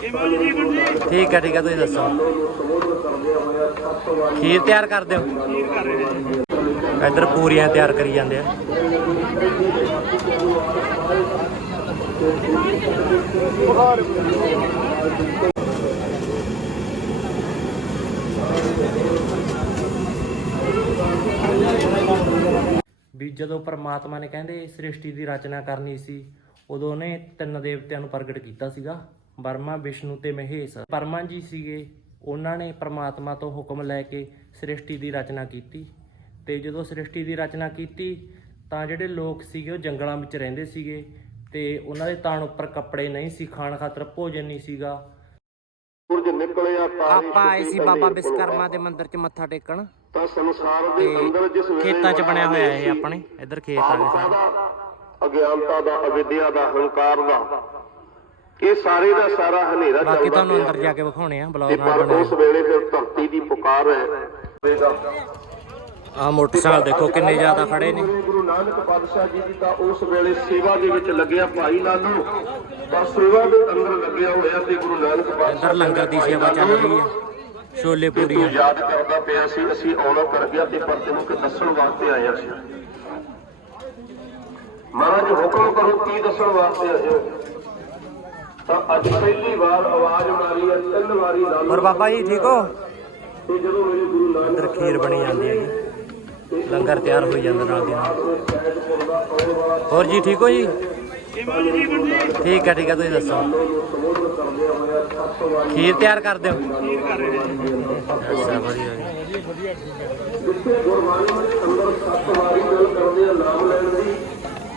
ਠੀਕ ਹੈ ਠੀਕ ਹੈ, ਤੁਸੀਂ ਦੱਸੋ। ਖੀਰ ਤਿਆਰ ਕਰ ਦਿਓ ਇੱਧਰ ਪੂਰੀਆਂ ਤਿਆਰ ਕਰੀ ਜਾਂਦੇ ਆ। ਵੀ ਜਦੋਂ ਪਰਮਾਤਮਾ ਨੇ ਕਹਿੰਦੇ ਸ੍ਰਿਸ਼ਟੀ ਦੀ ਰਚਨਾ ਕਰਨੀ ਸੀ, ਉਦੋਂ ਉਹਨੇ ਤਿੰਨ ਦੇਵਤਿਆਂ ਨੂੰ ਪ੍ਰਗਟ ਕੀਤਾ ਸੀਗਾ। ਬਰਮਾ ਵਿਸ਼ਨੂੰ ਤੇ ਮਹੇਸ਼। ਪਰਮਾ ਜੀ ਸੀਗੇ ਉਹਨਾਂ ਨੇ ਪਰਮਾਤਮਾ ਤੋਂ ਹੁਕਮ ਲੈ ਕੇ ਸ੍ਰਿਸ਼ਟੀ ਦੀ ਰਚਨਾ ਕੀਤੀ। ਤੇ ਜਦੋਂ ਸ੍ਰਿਸ਼ਟੀ ਦੀ ਰਚਨਾ ਕੀਤੀ ਤਾਂ ਜਿਹੜੇ ਲੋਕ ਸੀਗੇ ਉਹ ਜੰਗਲਾਂ ਵਿੱਚ ਰਹਿੰਦੇ ਸੀਗੇ ਤੇ ਉਹਨਾਂ ਦੇ ਤਾਣ ਉੱਪਰ ਕੱਪੜੇ ਨਹੀਂ ਸੀ ਖਾਣ ਖਾਤਰ ਭੋਜਨ ਨਹੀਂ ਸੀਗਾ। ਸੂਰਜ ਨਿਕਲਿਆ ਤਾਰੇ ਆਪਾਂ ਆਏ ਸੀ ਬਾਬਾ ਵਿਸ਼ਕਰਮਾ ਦੇ ਮੰਦਿਰ 'ਚ ਮੱਥਾ ਟੇਕਣ। ਤਾਂ ਸੰਸਾਰ ਦੇ ਤੇ ਅੰਦਰ ਜਿਸ ਵੇਲੇ ਖੇਤਾਂ 'ਚ ਬਣਿਆ ਹੋਇਆ ਇਹ ਆਪਣੇ ਇੱਧਰ ਖੇਤ ਆ ਗਏ ਸਾਰੇ। ਅਗਿਆਨਤਾ ਦਾ ਅਵਿਦਿਆ ਦਾ ਹੰਕਾਰ ਦਾ ਇਹ ਸਾਰੇ ਦਾ ਸਾਰਾ ਹਨੇਰਾ ਬਾਕੀ ਚੱਲਦਾ ਤੁਹਾਨੂੰ ਪਿਆ ਅੰਦਰ ਜਾ ਕੇ ਵਿਖਾਉਣੇ ਆ ਬਲੌਗ ਨਾਲ ਬਣਾਏ ਉਸ ਵੇਲੇ ਫਿਰ ਧਰਤੀ ਦੀ ਪੁਕਾਰ ਹੈ। ਆ ਮੋਟਰਸਾਈਕਲ ਦੇਖੋ ਕਿੰਨੇ ਜ਼ਿਆਦਾ ਖੜੇ ਨੇ। ਗੁਰੂ ਨਾਨਕ ਪਾਤਸ਼ਾਹ ਜੀ ਦੀ ਤਾਂ ਉਸ ਵੇਲੇ ਸੇਵਾ ਦੇ ਵਿੱਚ ਲੱਗਿਆ ਭਾਈ ਲਾਲੂ। ਪਰ ਸੇਵਾ ਦੇ ਅੰਦਰ ਲੱਗਿਆ ਹੋਇਆ ਤੇ ਗੁਰੂ ਨਾਨਕ ਪਾਤਸ਼ਾਹ ਇੱਧਰ ਲੰਗਰ ਦੀ ਸੇਵਾ ਚੱਲ ਰਹੀ ਹੈ ਛੋਲੇ ਪੂਰੀਆਂ ਯਾਦ ਕਰਦਾ ਪਿਆ ਸੀ ਅਸੀਂ ਆਉਣਾ ਕਰ ਗਿਆ ਤੇ ਪਰ ਤੈਨੂੰ ਕਿ ਦੱਸਣ ਵਾਸਤੇ ਆਇਆ ਸੀ। ਮਹਾਰਾਜ ਹੁਕਮ ਕਰੋ ਕੀ ਦੱਸਣ ਵਾਸਤੇ ਆਏ ਹੋ? ਤਾਂ ਅੱਜ ਪਹਿਲੀ ਵਾਰ ਆਵਾਜ਼ ਮਾਰੀ ਹੈ ਤਿੰਨ ਵਾਰੀ ਨਾਲ ਹੋਰ ਬਾਬਾ ਜੀ ਠੀਕ ਹੋ? ਤੇ ਜਦੋਂ ਮੇਰੇ ਗੁਰੂ ਨਾਨਕ ਇੱਧਰ ਖੀਰ ਬਣੀ ਜਾਂਦੀ ਹੈ ਜੀ। ਲੰਗਰ ਤਿਆਰ ਹੋਈ ਜਾਂਦਾ ਨਾਲ ਦੀ ਨਾਲ। ਦਾ ਹੋਰ ਜੀ ਠੀਕ ਹੋ ਜੀ? ਠੀਕ ਹੈ ਠੀਕ ਹੈ ਤੁਸੀਂ ਦੱਸੋ। ਕਰਦੇ ਖੀਰ ਤਿਆਰ ਕਰ ਦਿਓ ਅੱਛਾ ਵਧੀਆ ਜੀ। ਜਿੱਥੇ ਗੁਰਬਾਣੀ ਦੇ ਅੰਦਰ ਸੱਤ ਵਾਰੀ ਗੱਲ ਕਰਦੇ ਆ ਨਾਮ ਲੈਣ ਦੀ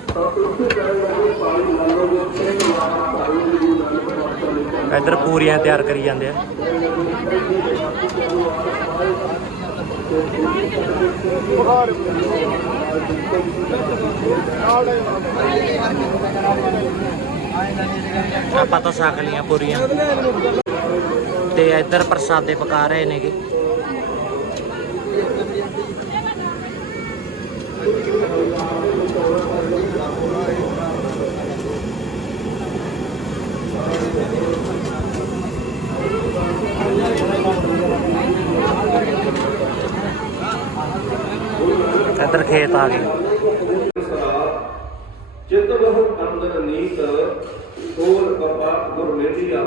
ਤਾਂ ਉੱਥੇ ਕਹਿਣ ਲੱਗੇ ਪਾਣੀ ਮੰਨੋਗੇ ਵਾਰ ਭਾਈ ਜੀ ਗੁਰੂ ਨਾਨਕ ਪਾਤਸ਼ਾਹ ਨੇ ਕਿਹਾ ਇੱਧਰ ਪੂਰੀਆਂ ਤਿਆਰ ਕਰੀ ਜਾਂਦੇ ਆ। ਆਪਾਂ ਤਾਂ ਛਕ ਲੀਆਂ ਪੂਰੀਆਂ। ਤੇ ਇੱਧਰ ਪ੍ਰਸਾਦੇ ਪਕਾ ਰਹੇ ਨੇਗੇ। ਇੱਧਰ ਖੇਤ ਆ ਗਏ। ਚਿਤ ਬਹੁ ਅੰਦਰ ਨੀਤ ਸੋਲ ਪਪਾ ਗੁਰ ਮੇਰੀਆ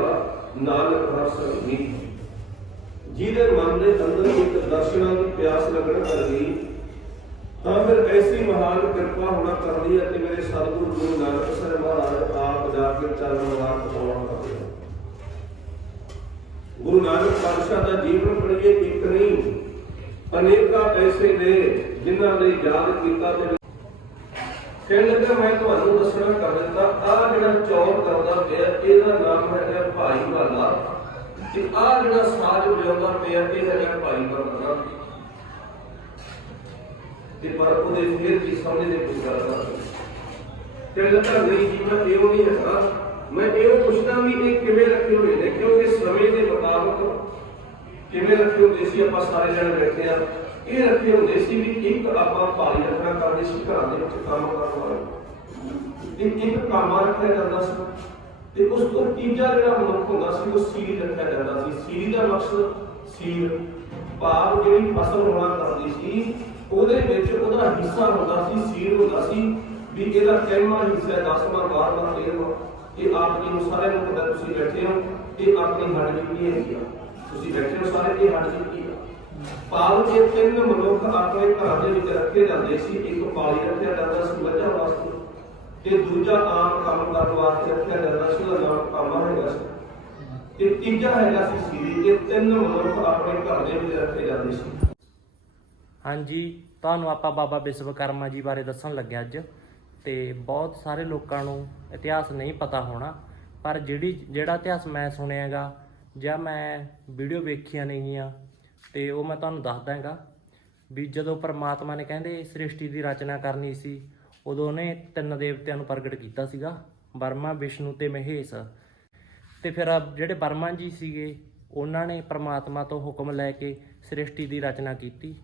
ਨਾਨਕ ਹਰਸ ਨੀਤ। ਜਿਹਦੇ ਮਨ ਦੇ ਅੰਦਰ ਇੱਕ ਦਰਸ਼ਨਾਂ ਦੀ ਪਿਆਸ ਲੱਗਣ ਕਰ ਤਾਂ ਫਿਰ ਐਸੀ ਮਹਾਨ ਕਿਰਪਾ ਹੋਣਾ ਕਰਦੀ ਹੈ ਕਿ ਮੇਰੇ ਸਤਿਗੁਰੂ ਗੁਰੂ ਨਾਨਕ ਸਾਹਿਬ ਮਹਾਰਾਜ ਆਪ ਜਾ ਕੇ ਚਰਨ ਵਾਰ ਪਾਉਣਾ ਕਰਦੇ ਗੁਰੂ ਨਾਨਕ ਪਾਤਸ਼ਾਹ ਦਾ ਜੀਵਨ ਪੜ੍ਹੀਏ ਇੱਕ ਨਹੀਂ, ਅਨੇਕਾਂ ਐਸੇ ਨੇ ਜਿਨ੍ਹਾਂ ਨੇ ਯਾਦ ਕੀਤਾ ਤੇ ਕਹਿਣ ਲੱਗਾ ਮੈਂ ਤੁਹਾਨੂੰ ਦੱਸਣਾ ਕਰ ਦਿੱਤਾ ਆ ਜਿਹੜਾ ਚੌਰ ਕਰਦਾ ਪਿਆ, ਇਹਦਾ ਨਾਮ ਹੈਗਾ ਭਾਈ ਵਾਲਾ ਤੇ ਆ ਜਿਹੜਾ ਸਾਜ ਵਜਾਉਂਦਾ ਪਿਆ, ਇਹ ਹੈਗਾ ਭਾਈ ਵਾਲਾ ਤੇ ਪਰ ਉਹਦੇ ਫਿਰ ਵੀ ਸਮਝ ਦੇ ਕੋਈ ਗੱਲ ਨਾ ਕਹਿਣ ਲੱਗਾ ਨਹੀਂ ਜੀ, ਮੈਂ ਇਹੋ ਨਹੀਂ ਹੈਗਾ। ਮੈਂ ਇਹ ਪੁੱਛਦਾ ਵੀ ਇਹ ਕਿਵੇਂ ਰੱਖੇ ਹੋਏ ਨੇ, ਕਿਉਂਕਿ ਸਮੇਂ ਦੇ ਮੁਤਾਬਕ ਕਿਵੇਂ ਰੱਖੇ ਹੁੰਦੇ ਸੀ, ਆਪਾਂ ਸਾਰੇ ਜਣੇ ਬੈਠੇ ਆ। ਇਹ ਰੱਖੇ ਹੁੰਦੇ ਸੀ ਵੀ ਇੱਕ ਆਪਾਂ ਭਾਈ ਰੱਖਣਾ ਕਰਦੇ ਸੀ, ਘਰਾਂ ਦੇ ਵਿੱਚ ਕੰਮ ਕਰਨ ਵਾਲਾ। ਇੱਕ ਇੱਕ ਕਾਮਾ ਰੱਖਿਆ ਜਾਂਦਾ ਸੀ। ਤੇ ਉਸ ਤੋਂ ਤੀਜਾ ਜਿਹੜਾ ਮਨੁੱਖ ਹੁੰਦਾ ਸੀ, ਉਹ ਸੀਲ ਰੱਖਿਆ ਜਾਂਦਾ ਸੀ। ਸੀਲ ਦਾ ਮਕਸਦ ਸੀਲ ਭਾਵ ਜਿਹੜੀ ਫਸਲ ਹੋਣਾ ਕਰਦੀ ਸੀ, ਉਹਦੇ ਵਿੱਚ ਉਹਦਾ ਹਿੱਸਾ ਹੁੰਦਾ ਸੀ ਸੀਲ ਹੁੰਦਾ ਸੀ। ਵੀ ਇਹਦਾ ਕਹਿਮਾ ਹਿੱਸਾ 10ਵਾਂ 12ਵਾਂ 13ਵਾਂ ਇਹ ਆਪ ਜੀ ਨੂੰ ਸਾਰਿਆਂ ਨੂੰ ਪਤਾ ਤੁਸੀਂ ਬੈਠੇ ਹੋ, ਇਹ ਆਪਣੀ ਹੱਡ ਜਿਹੜੀ ਹੈਗੀ ਆ। ਤੁਸੀਂ ਬੈਠੇ ਹੋ, ਸਾਰੇ ਇਹ ਹੱਡ ਜਿਹੜੀ ਆ। ਪਾਲ ਕੇ ਤਿੰਨ ਮਨੁੱਖ ਆਪਣੇ ਘਰਾਂ ਦੇ ਵਿੱਚ ਰੱਖੇ ਜਾਂਦੇ ਸੀ, ਇੱਕ ਪਾਲੀ ਰੱਖਿਆ ਜਾਂਦਾ ਸੀ, ਮੱਝਾਂ ਵਾਸਤੇ ਤੇ ਦੂਜਾ ਆਮ ਕੰਮ ਕਰਨ ਵਾਸਤੇ ਰੱਖਿਆ ਜਾਂਦਾ ਸੀ, ਉਹਦਾ ਨਾਮ ਕਾਮਾ ਹੈਗਾ ਸੀ। ਤੇ ਤੀਜਾ ਹੈਗਾ ਸੀ ਸੀਰੀ ਇਹ ਤਿੰਨ ਮਨੁੱਖ ਆਪਣੇ ਘਰ ਦੇ ਵਿੱਚ ਰੱਖੇ ਜਾਂਦੇ ਸੀ। ਹਾਂਜੀ, ਤੁਹਾਨੂੰ ਆਪਾਂ ਬਾਬਾ ਵਿਸ਼ਵਕਰਮਾ ਜੀ ਬਾਰੇ ਦੱਸਣ ਲੱਗਿਆ ਅੱਜ, ਤੇ ਬਹੁਤ ਸਾਰੇ ਲੋਕਾਂ ਨੂੰ ਇਤਿਹਾਸ ਨਹੀਂ ਪਤਾ ਹੋਣਾ, ਪਰ ਜਿਹੜੀ, ਜਿਹੜਾ ਇਤਿਹਾਸ ਮੈਂ ਸੁਣਿਆਗਾ ਜਾਂ ਮੈਂ ਵੀਡੀਓ ਵੇਖੀਆਂ ਨੇਗੀਆਂ ਤੇ ਉਹ ਮੈਂ ਤੁਹਾਨੂੰ ਦੱਸ ਦਾਂਗਾ ਵੀ ਜਦੋਂ ਪਰਮਾਤਮਾ ਨੇ ਕਹਿੰਦੇ ਸ੍ਰਿਸ਼ਟੀ ਦੀ ਰਚਨਾ ਕਰਨੀ ਸੀ, ਉਦੋਂ ਉਹਨੇ ਤਿੰਨ ਦੇਵਤਿਆਂ ਨੂੰ ਪ੍ਰਗਟ ਕੀਤਾ ਸੀਗਾ ਬਰਮਾ ਵਿਸ਼ਨੂੰ ਤੇ ਮਹੇਸ਼। ਤੇ ਫਿਰ ਜਿਹੜੇ ਬਰਮਾ ਜੀ ਸੀਗੇ, ਉਹਨਾਂ ਨੇ ਪ੍ਰਮਾਤਮਾ ਤੋਂ ਹੁਕਮ ਲੈ ਕੇ ਸ੍ਰਿਸ਼ਟੀ ਦੀ ਰਚਨਾ ਕੀਤੀ।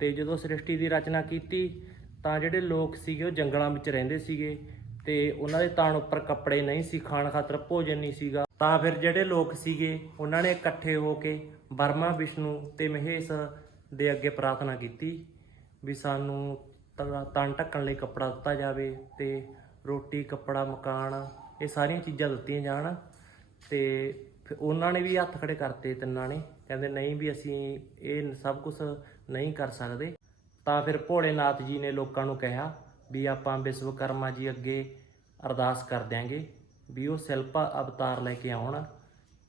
ਤੇ ਜਦੋਂ ਸ੍ਰਿਸ਼ਟੀ ਦੀ ਰਚਨਾ ਕੀਤੀ, ਤਾਂ ਜਿਹੜੇ ਲੋਕ ਸੀਗੇ ਉਹ ਜੰਗਲਾਂ ਵਿੱਚ ਰਹਿੰਦੇ ਸੀਗੇ ਤੇ ਉਹਨਾਂ ਦੇ ਤਾਣ ਉੱਪਰ ਕੱਪੜੇ ਨਹੀਂ ਸੀ, ਖਾਣ ਖਾਤਰ ਭੋਜਨ ਨਹੀਂ ਸੀਗਾ। ਤਾਂ ਫਿਰ ਜਿਹੜੇ ਲੋਕ ਸੀਗੇ, ਉਹਨਾਂ ਨੇ ਇਕੱਠੇ ਹੋ ਕੇ ਬਰਮਾ ਵਿਸ਼ਨੂੰ ਤੇ ਮਹੇਸ਼ ਦੇ ਅੱਗੇ ਪ੍ਰਾਰਥਨਾ ਕੀਤੀ ਵੀ ਸਾਨੂੰ ਤ- ਤਨ ਢੱਕਣ ਲਈ ਕੱਪੜਾ ਦਿੱਤਾ ਜਾਵੇ ਤੇ ਰੋਟੀ, ਕੱਪੜਾ, ਮਕਾਨ ਇਹ ਸਾਰੀਆਂ ਚੀਜ਼ਾਂ ਦਿੱਤੀਆਂ ਜਾਣ ਤੇ ਫਿਰ ਉਹਨਾਂ ਨੇ ਵੀ ਹੱਥ ਖੜੇ ਕਰਤੇ ਤਿੰਨਾਂ ਨੇ। ਕਹਿੰਦੇ ਨਹੀਂ ਵੀ ਅਸੀਂ ਇਹ ਸਭ ਕੁਝ ਨਹੀਂ ਕਰ ਸਕਦੇ। ਤਾਂ ਫਿਰ ਭੋਲੇਨਾਥ ਜੀ ਨੇ ਲੋਕਾਂ ਨੂੰ ਕਿਹਾ ਵੀ ਆਪਾਂ ਵਿਸ਼ਵਕਰਮਾ ਜੀ ਅੱਗੇ ਅਰਦਾਸ ਕਰ ਦਿਆਂਗੇ ਵੀ ਉਹ ਸ਼ਿਲਪਾ ਅਵਤਾਰ ਲੈ ਕੇ ਆਉਣ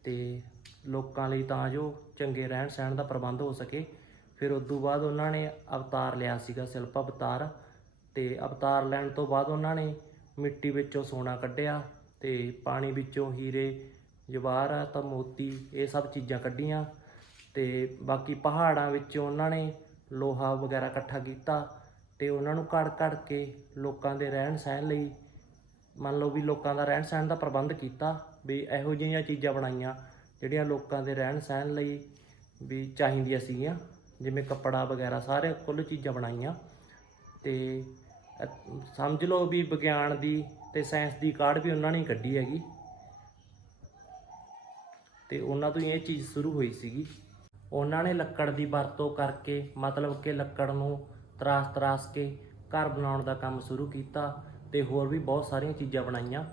ਤੇ ਲੋਕਾਂ ਲਈ ਤਾਂ ਜੋ ਚੰਗੇ ਰਹਿਣ ਸਹਿਣ ਦਾ ਪ੍ਰਬੰਧ ਹੋ ਸਕੇ। ਫਿਰ ਉਸ ਤੋਂ ਬਾਅਦ ਉਹਨਾਂ ਨੇ ਅਵਤਾਰ ਲਿਆ ਸੀਗਾ, ਸ਼ਿਲਪ ਅਵਤਾਰ। ਤੇ ਅਵਤਾਰ ਲੈਣ ਤੋਂ ਬਾਅਦ ਉਹਨਾਂ ਨੇ ਮਿੱਟੀ ਵਿੱਚੋਂ ਸੋਨਾ ਕੱਢਿਆ ਤੇ ਪਾਣੀ ਵਿੱਚੋਂ ਹੀਰੇ ਜਵਾਹਰਾਤ ਮੋਤੀ ਇਹ ਸਭ ਚੀਜ਼ਾਂ ਕੱਢੀਆਂ। ਤੇ ਬਾਕੀ ਪਹਾੜਾਂ ਵਿੱਚੋਂ ਉਹਨਾਂ ਨੇ ਲੋਹਾ ਵਗੈਰਾ ਇਕੱਠਾ ਕੀਤਾ। ਤੇ ਉਹਨਾਂ ਨੂੰ ਘੜ ਘੜ ਕੇ ਲੋਕਾਂ ਦੇ ਰਹਿਣ ਸਹਿਣ ਲਈ, ਮੰਨ ਲਓ ਵੀ ਲੋਕਾਂ ਦਾ ਰਹਿਣ ਸਹਿਣ ਦਾ ਪ੍ਰਬੰਧ ਕੀਤਾ ਵੀ ਇਹੋ ਜਿਹੀਆਂ ਚੀਜ਼ਾਂ ਬਣਾਈਆਂ, ਜਿਹੜੀਆਂ ਲੋਕਾਂ ਦੇ ਰਹਿਣ ਸਹਿਣ ਲਈ ਵੀ ਚਾਹੀਦੀਆਂ ਸੀਗੀਆਂ, ਜਿਵੇਂ ਕੱਪੜਾ ਵਗੈਰਾ ਸਾਰੇ ਕੁੱਲ ਚੀਜ਼ਾਂ ਬਣਾਈਆਂ। ਤੇ ਸਮਝ ਲਓ ਵੀ ਵਿਗਿਆਨ ਦੀ ਤੇ ਸਾਇੰਸ ਦੀ ਕਾਢ ਵੀ ਉਹਨਾਂ ਨੇ ਕੱਢੀ ਹੈਗੀ। ਤੇ ਉਹਨਾਂ ਤੋਂ ਹੀ ਇਹ ਚੀਜ਼ ਸ਼ੁਰੂ ਹੋਈ ਸੀਗੀ। ਉਹਨਾਂ ਨੇ ਲੱਕੜ ਦੀ ਵਰਤੋਂ ਕਰਕੇ, ਮਤਲਬ ਕਿ ਲੱਕੜ ਨੂੰ ਤਰਾਸ-ਤਰਾਸ ਕੇ ਘਰ ਬਣਾਉਣ ਦਾ ਕੰਮ ਸ਼ੁਰੂ ਕੀਤਾ ਤੇ ਹੋਰ ਵੀ ਬਹੁਤ ਸਾਰੀਆਂ ਚੀਜ਼ਾਂ ਬਣਾਈਆਂ।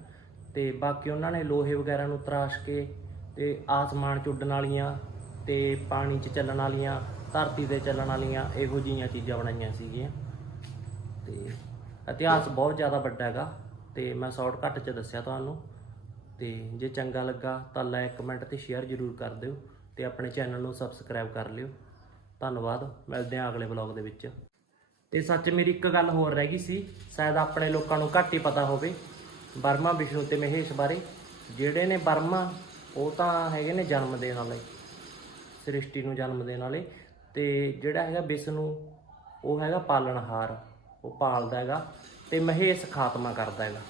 ਤੇ ਬਾਕੀ ਉਹਨਾਂ ਨੇ ਲੋਹੇ ਵਗੈਰਾ ਨੂੰ ਤਰਾਸ਼ ਕੇ ਤੇ ਆਸਮਾਨ 'ਚ ਉੱਡਣ ਵਾਲੀਆਂ ਤੇ ਪਾਣੀ 'ਚ ਚੱਲਣ ਵਾਲੀਆਂ, ਧਰਤੀ ਤੇ ਚੱਲਣ ਵਾਲੀਆਂ ਇਹੋ ਜਿਹੀਆਂ ਚੀਜ਼ਾਂ ਬਣਾਈਆਂ ਸੀਗੀਆਂ। ਤੇ ਇਤਿਹਾਸ ਬਹੁਤ ਜ਼ਿਆਦਾ ਵੱਡਾ ਹੈਗਾ ਤੇ ਮੈਂ ਸ਼ਾਰਟਕਟ 'ਚ ਦੱਸਿਆ ਤੁਹਾਨੂੰ। ਤੇ ਜੇ ਚੰਗਾ ਲੱਗਾ ਤਾਂ ਲਾਈਕ ਕਮੈਂਟ ਤੇ ਸ਼ੇਅਰ ਜ਼ਰੂਰ ਕਰ ਦਿਓ ਤੇ ਆਪਣੇ ਚੈਨਲ ਨੂੰ ਸਬਸਕ੍ਰਾਈਬ ਕਰ ਲਿਓ। ਧੰਨਵਾਦ, ਮਿਲਦੇ ਹਾਂ ਅਗਲੇ ਵਲੌਗ ਦੇ ਵਿੱਚ। ਤੇ ਸੱਚ ਮੇਰੀ ਇੱਕ ਗੱਲ ਹੋਰ ਰਹਿ ਗਈ ਸੀ, ਸ਼ਾਇਦ ਆਪਣੇ ਲੋਕਾਂ ਨੂੰ ਘੱਟ ਹੀ ਪਤਾ ਹੋਵੇ ਬਰਮਾ ਵਿਸ਼ਨੂੰ ਤੇ ਮਹੇਸ਼ ਬਾਰੇ। ਜਿਹੜੇ ਨੇ ਬਰਮਾ ਉਹ ਤਾਂ ਹੈਗੇ ਨੇ ਜਨਮ ਦੇਣ ਵਾਲੇ, ਸ੍ਰਿਸ਼ਟੀ ਨੂੰ ਜਨਮ ਦੇਣ ਵਾਲੇ। ਤੇ ਜਿਹੜਾ ਹੈਗਾ ਵਿਸ਼ਨੂੰ, ਉਹ ਹੈਗਾ ਪਾਲਣਹਾਰ, ਉਹ ਪਾਲਦਾ ਹੈਗਾ ਤੇ ਮਹੇਸ਼ ਖਾਤਮਾ ਕਰਦਾ ਹੈਗਾ।